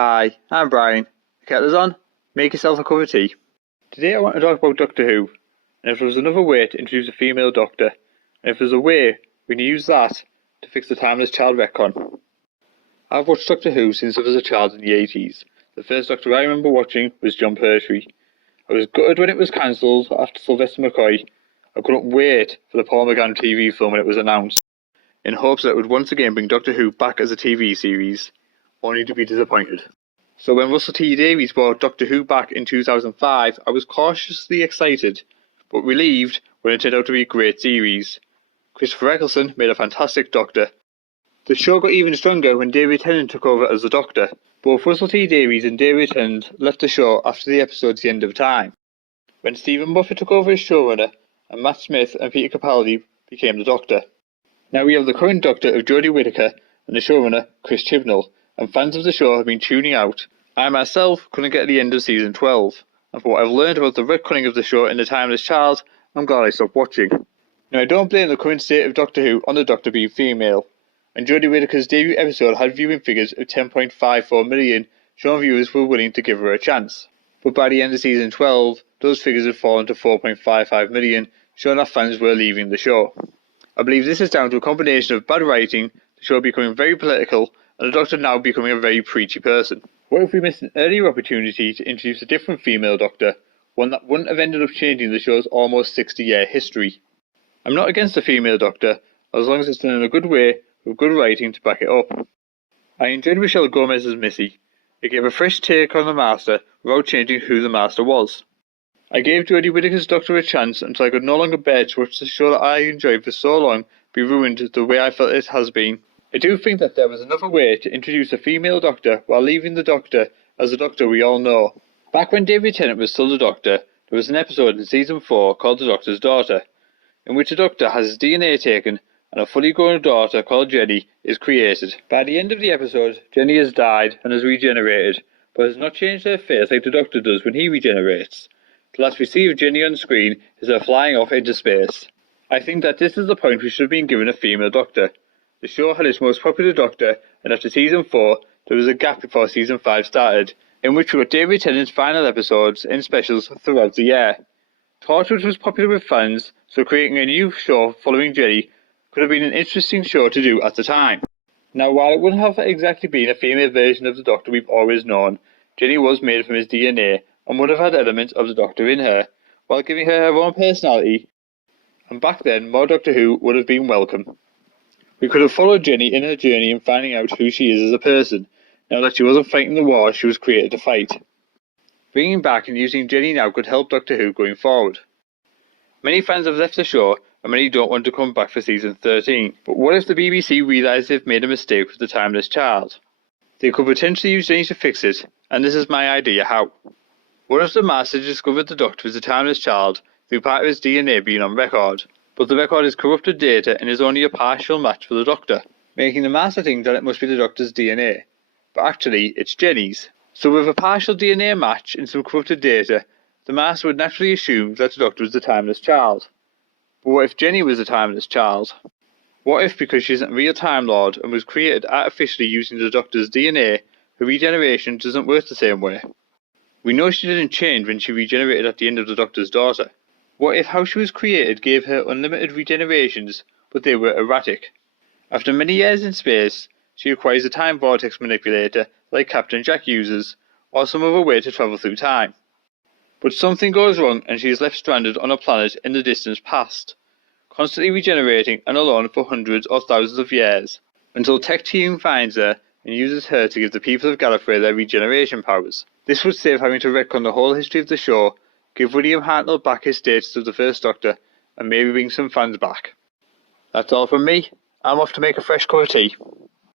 Hi, I'm Brian. The kettle's on. Make yourself a cup of tea. Today I want to talk about Doctor Who, and if there was another way to introduce a female Doctor, and if there's a way we can use that to fix the timeless child retcon. I've watched Doctor Who since I was a child in the 80s. The first Doctor I remember watching was John Pertwee. I was gutted when it was cancelled after Sylvester McCoy. I couldn't wait for the Paul McGann TV film when it was announced, in hopes that it would once again bring Doctor Who back as a TV series, only to be disappointed. So when Russell T Davies brought Doctor Who back in 2005, I was cautiously excited, but relieved when it turned out to be a great series. Christopher Eccleston made a fantastic Doctor. The show got even stronger when David Tennant took over as the Doctor. Both Russell T Davies and David Tennant left the show after the episode's The End of Time, when Stephen Moffat took over as showrunner and Matt Smith and Peter Capaldi became the Doctor. Now we have the current Doctor of Jodie Whittaker and the showrunner Chris Chibnall, and fans of the show have been tuning out. I myself couldn't get to the end of season 12, and for what I've learned about the retconning of the show in The Timeless Child, I'm glad I stopped watching. Now I don't blame the current state of Doctor Who on the Doctor being female, and Jodie Whittaker's debut episode had viewing figures of 10.54 million, showing viewers were willing to give her a chance. But by the end of season 12, those figures had fallen to 4.55 million, showing that fans were leaving the show. I believe this is down to a combination of bad writing, the show becoming very political, and the Doctor now becoming a very preachy person. What if we missed an earlier opportunity to introduce a different female Doctor, one that wouldn't have ended up changing the show's almost 60-year history? I'm not against a female Doctor, as long as it's done in a good way, with good writing to back it up. I enjoyed Michelle Gomez as Missy. It gave a fresh take on the Master without changing who the Master was. I gave Jodie Whittaker's Doctor a chance until I could no longer bear to watch the show that I enjoyed for so long be ruined the way I felt it has been. I do think that there was another way to introduce a female Doctor while leaving the Doctor as the Doctor we all know. Back when David Tennant was still the Doctor, there was an episode in season 4 called The Doctor's Daughter, in which the Doctor has his DNA taken and a fully grown daughter called Jenny is created. By the end of the episode, Jenny has died and has regenerated, but has not changed her face like the Doctor does when he regenerates. The last we see of Jenny on screen is her flying off into space. I think that this is the point we should have been given a female Doctor. The show had its most popular Doctor, and after season 4, there was a gap before season 5 started, in which we got David Tennant's final episodes and specials throughout the year. Torchwood was popular with fans, so creating a new show following Jenny could have been an interesting show to do at the time. Now, while it wouldn't have exactly been a female version of the Doctor we've always known, Jenny was made from his DNA and would have had elements of the Doctor in her, while giving her her own personality, and back then more Doctor Who would have been welcome. We could have followed Jenny in her journey in finding out who she is as a person, now that she wasn't fighting the war she was created to fight. Bringing back and using Jenny now could help Doctor Who going forward. Many fans have left the show, and many don't want to come back for season 13. But what if the BBC realise they've made a mistake with The Timeless Child? They could potentially use Jenny to fix it, and this is my idea how. What if the Master discovered the Doctor was a timeless child through part of his DNA being on record, but the record is corrupted data and is only a partial match for the Doctor, making the Master think that it must be the Doctor's DNA, but actually it's Jenny's. So with a partial DNA match and some corrupted data, the Master would naturally assume that the Doctor was the timeless child. But what if Jenny was the timeless child? What if, because she isn't a real Time Lord and was created artificially using the Doctor's DNA, her regeneration doesn't work the same way? We know she didn't change when she regenerated at the end of the Doctor's Daughter. What if how she was created gave her unlimited regenerations, but they were erratic? After many years in space, she acquires a time vortex manipulator like Captain Jack uses, or some other way to travel through time. But something goes wrong and she is left stranded on a planet in the distant past, constantly regenerating and alone for hundreds or thousands of years, until Tech Team finds her and uses her to give the people of Gallifrey their regeneration powers. This would save having to retcon the whole history of the show, give William Hartnell back his status of the First Doctor, and maybe bring some fans back. That's all from me. I'm off to make a fresh cup of tea.